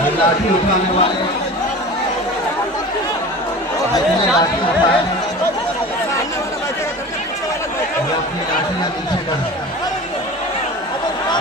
ये लाठी उठाने वाले जितने लाठी उठाए ये अपनी लाठियां पीछे कर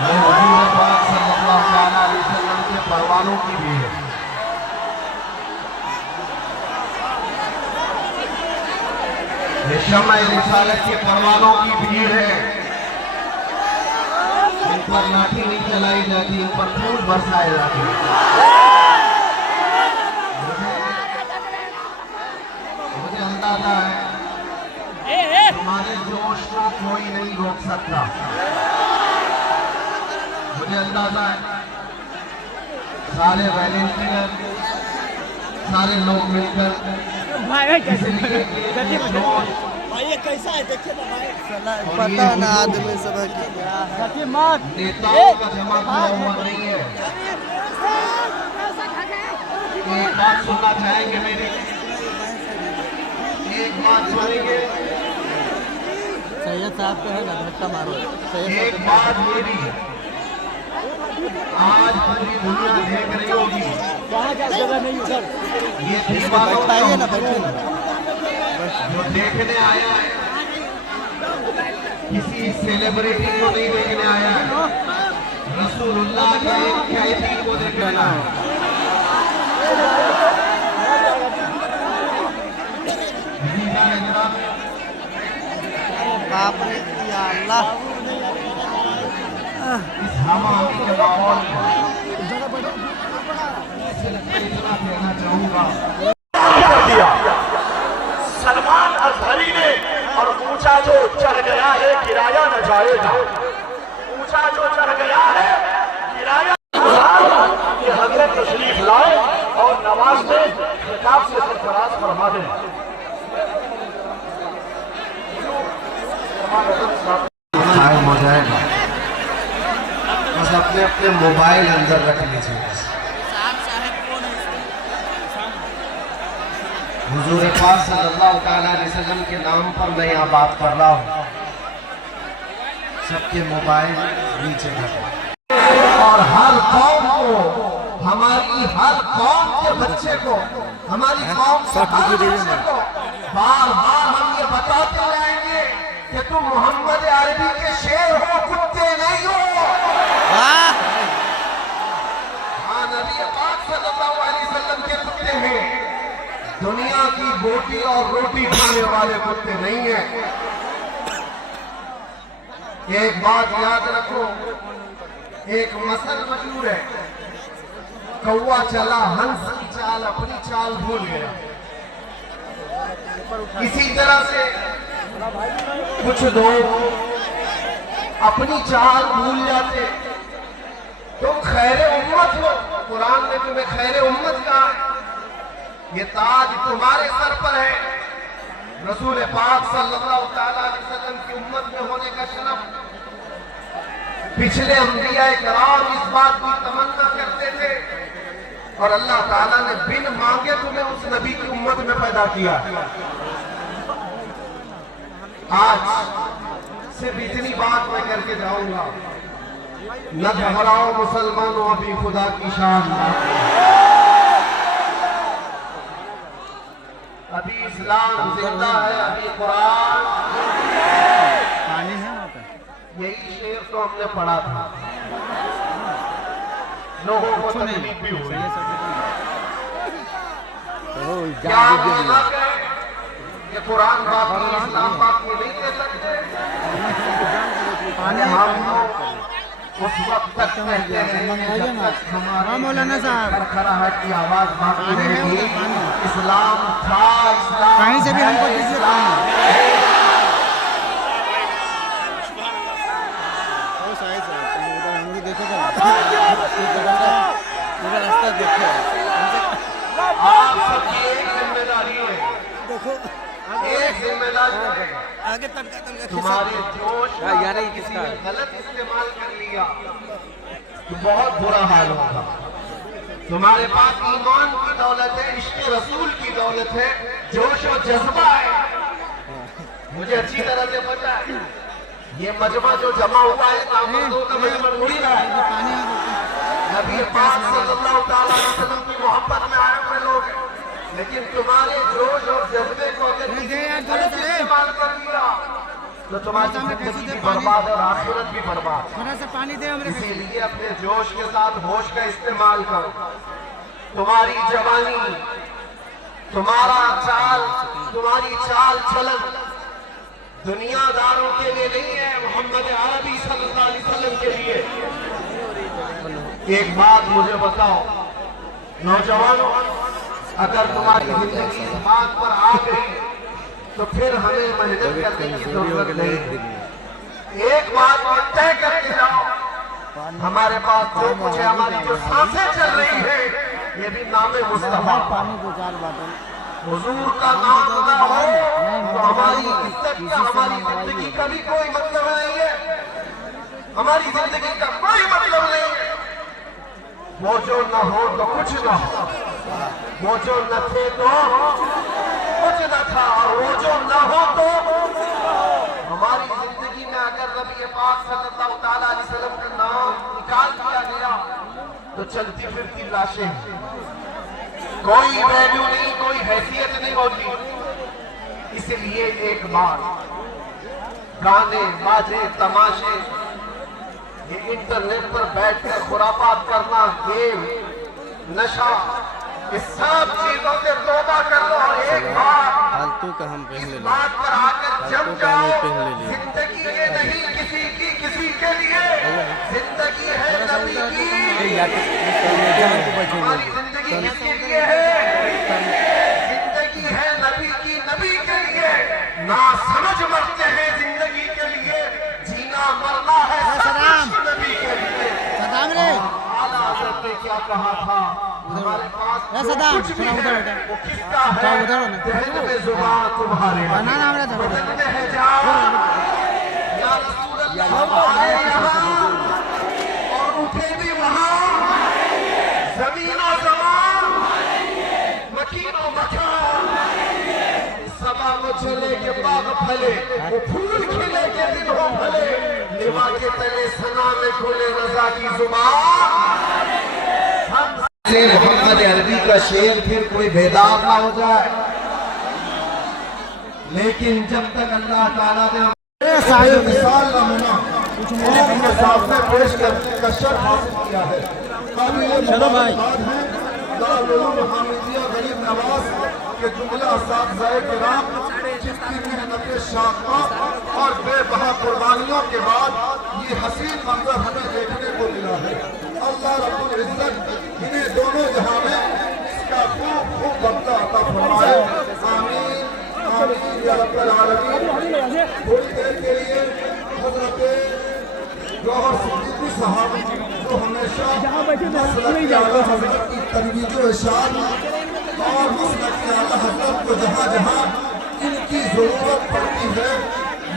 ये हुजूर पाक सल्लल्लाहु अलैहि वसल्लम के परवानों की भीड़ है। ये शम्मा रिसालत के परवानों की भीड़ है। इन पर लाठी नहीं चलाई जाती, इन पर फूल बरसाए जाते हैं। मुझे अंदाजा है हमारे जोश को कोई नहीं रोक सकता। मुझे अंदाजा है सारे वॉलंटियर सारे लोग मिलकर भाई कैसा है देखिए ना भाई, पता ना आदमी सब नेताओं का जमा हुआ नहीं है। एक बात सुनना चाहेंगे मेरी, एक बात सुनेंगे। सैयद साहब को है ना धक्का मारो। एक बात मेरी, आज पूरी दुनिया देख रही होगी ये दीवारों बैठाइए ना, बैठे ना। जो देखने आया है किसी सेलिब्रिटी को नहीं देखने आया है, रसूलुल्लाह के एक कैदी को देखने आया है। बाप रे या अल्लाह, इस हवा के माहौल में इतना कहना चाहूंगा, सलमान अजहरी ने और ऊंचा जो चढ़ गया है गिराया न जाएगा। ऊंचा जो चढ़ गया है गिराया ये हजरत तशरीफ लाए और नमाज में खिताब से सरफराज फरमा दें। कायम हो जाएगा। बस अपने अपने मोबाइल अंदर रख लीजिए। हुजूर पाक सल्लल्लाहु अलैहि वसल्लम के नाम पर मैं यहाँ बात कर रहा हूँ। सबके मोबाइल नीचे रखें और हर कौम को, हमारी हर कौम के बच्चे को, हमारी कौम के हर बच्चे को बार बार हम ये बताते रहेंगे कि तुम मोहम्मद अरबी के शेर हो, कुत्ते नहीं हो। हाँ, नबी पाक सल्लल्लाहु अलैहि वसल्लम के कुत्ते हैं, दुनिया की बोटी और रोटी खाने वाले कुत्ते नहीं है। एक बात याद रखो, एक मसल मशहूर है, कौवा चला हंस की चाल अपनी चाल भूल गया। इसी तरह से कुछ लोग अपनी चाल भूल जाते। तुम खैर उम्मत हो, कुरान ने तुम्हें खैर उम्मत कहा है, ये ताज तुम्हारे सर पर है। रसूल पाक सल्लल्लाहु अलैहि वसल्लम की उम्मत में होने का शरफ पिछले अंबिया किराम इस बात की तमन्ना करते थे और अल्लाह ताला ने बिन मांगे तुम्हें उस नबी की उम्मत में पैदा किया। आज सिर्फ इतनी बात मैं करके जाऊंगा, न घबराओ मुसलमानों, अभी खुदा की शान, अभी इस्लाम जिंदा है, अभी कुरान। पानी है वहाँ पे। यही शेर तो हमने पढ़ा था, लोगों को तकलीफ भी हुई। क्या अलग है कि कुरान बाकी इस्लाम बाकी नहीं दे सकते? हम उस वक्त तक कहते हैं जब तक हमारे मौलाना साहब खड़खड़ाहट की आवाज बाकी रहेगी। इस्लाम था, इस्लाम कहीं से भी हमको दीजिए पानी। पूरा रास्ता देखो, आप सबकी एक जिम्मेदारी है, एक जिम्मेदारी है। आगे तनका तुम्हारे जोश का यार ये किसी किसका ने है? गलत इस्तेमाल कर लिया तो बहुत बुरा हाल होगा। तुम्हारे पास ईमान की दौलत है, इश्क रसूल की दौलत है, जोश और जज्बा है। मुझे अच्छी तरह से पता है ये मजमा जो जमा हुआ है ताबड़तोड़ का मजमा थोड़ी रहा है। नबी नबी पाक सल्लल्लाहु अलैहि वसल्लम की मोहब्बत में आए हुए लोग हैं, लेकिन तुम्हारे जोश और जज्बे को अगर किसी ने गलत इस्तेमाल कर दिया तो तुम्हारी जिंदगी भी बर्बाद और आखिरत भी बर्बाद। थोड़ा सा पानी दे हमरे। इसीलिए अपने जोश के साथ होश का इस्तेमाल करो। तुम्हारी जवानी, तुम्हारा चाल, तुम्हारी चाल चलन दुनियादारों के लिए नहीं है, मोहम्मद अरबी सल्लल्लाहु अलैहि वसल्लम के लिए। एक बात मुझे बताओ नौजवानों, अगर तुम्हारी जिंदगी इस बात पर आ गई तो फिर हमें मेहनत करने की जरूरत नहीं है। एक बात और तय करके जाओ, हमारे पास जो कुछ है, हमारी जो सांसें चल रही है, ये भी नामे मुस्तफा पानी को 4 बोतल। हुजूर का नाम ना हो तो हमारी इज्जत का, हमारी जिंदगी का भी कोई मतलब नहीं है, हमारी जिंदगी का कोई मतलब नहीं है। वो जो न हो तो कुछ न हो, वो जो न थे तो कुछ न था, और वो जो न हो तो हमारी जिंदगी में अगर नबी पाक सल्लल्लाहु अलैहि वसल्लम का नाम निकाल दिया गया तो चलती फिरती लाशें, कोई वैल्यू नहीं, कोई हैसियत नहीं होती। इसलिए एक बार गाने बाजे तमाशे, ये इंटरनेट पर बैठकर खुरापात करना, गेम, नशा, इस सब चीजों से तौबा कर लो और एक बार फालतू का हम पहन इस ले बात पर आकर जम जाओ। पहन ले लिए। जिंदगी ये नहीं किसी की किसी के लिए, जिंदगी है नबी की। हमारी जिंदगी किसके लिए है? जिंदगी है नबी की, नबी के लिए। ना समझ मरते हैं जिंदगी के लिए, जीना मरना है सब नबी के लिए। आला हज़रत ने क्या कहा था, हमारे पास जो कुछ भी है वो किसका है? जहन में जुबान तुम्हारे, बदन में है जान। या रसूल अल्लाह आए यहाँ और उठे भी वहाँ, जमीन और जमान, मकीन और मकान, सबा को चले के बाग फले, वो फूल खिले के दिन हो भले, लिवा के तले सना में खोले रजा की जुबान। हम से मोहम्मद अरबी का शेर फिर कोई बेदार ना हो जाए, लेकिन जब तक अल्लाह ताला ने मिसाल नमूना उनके सामने पेश करने का शर्फ हासिल किया है। चलो भाई। हामिदिया गरीब नवाज के जुमला साहब किराम जिसकी मेहनत शाखा और बेबहा कुर्बानियों के बाद ये हसीन मंजर हमें देखने को मिला है। अल्लाह रब्बुल इज्जत इन्हें दोनों जहां में इसका खूब खूब बदला अता फरमाए। आमीन आमीन या रब्बल आलमीन। थोड़ी देर के लिए हज़रत जौहर सिद्दीकी साहब जो हमेशा मसलक आला हज़रत की तरवीज व इरशाद और मसलक आला हज़रत को जहाँ जहाँ इनकी ज़रूरत पड़ती है,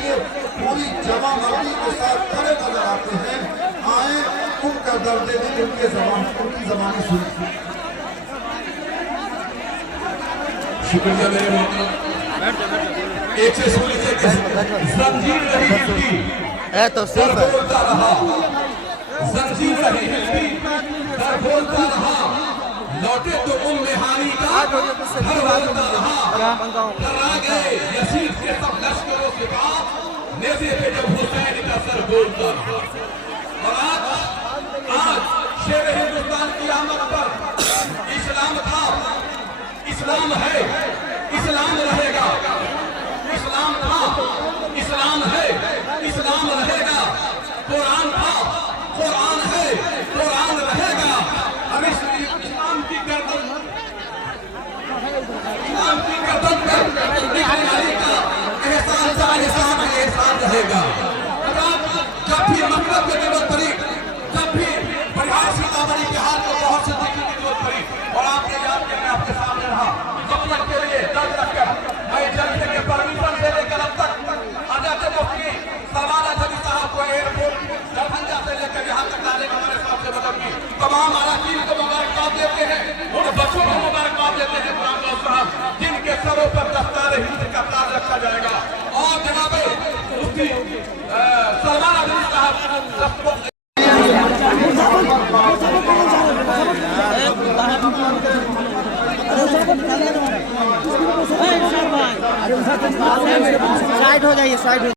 ये पूरी जमा मर्दी के साथ खड़े नजर आते हैं। आए उनका दर्द भी उनकी ज़बानी सुनी। शुक्रिया मेरे मोहतरम। एक से सुन लीजिए जंजीर रही हिलती, है तो सिर्फ दर बोलता रहा, जंजीर रही हिलती, दर बोलता रहा, लौटे तो उम्मे हानी का घर बोलता रहा, डरा गए यसीर के सब लश्करों के बाद, नेज़े पे जब हुसैन का सर बोलता रहा। और आज शेर हिंदुस्तान की आमद पर इस्लाम था, इस्लाम है, इस्लाम रहेगा। इस्लाम था, इस्लाम है, इस्लाम रहेगा। कुरान था, कुरान है, कुरान रहेगा। अब इस्लाम की गर्दन, इस्लाम की गर्दन पर निहारी का एहसान रहेगा। जब भी मतलब के जरूरत पड़ी, जब भी परिहार सीतामढ़ी के हाल को बहुत से देखने की जरूरत पड़ी, और आपने याद किया मैं आपके सामने रहा वक्त के लिए दर्द रखकर मैं जलसे के परमिशन से लेकर अब तक अजय मुफ्ती सलमान अजहरी साहब को एयरपोर्ट दरभंगा से लेकर यहाँ तक लाने का हमारे साथ से मतलब की तमाम अराकीन को मुबारकबाद देते हैं, उन बच्चों को मुबारकबाद देते हैं कुरान साहब जिनके सरों पर दस्तार हिंद का ताज रखा जाएगा। और जनाब मुफ्ती सलमान अजहरी साहब साइड हो जाइए, साइड हो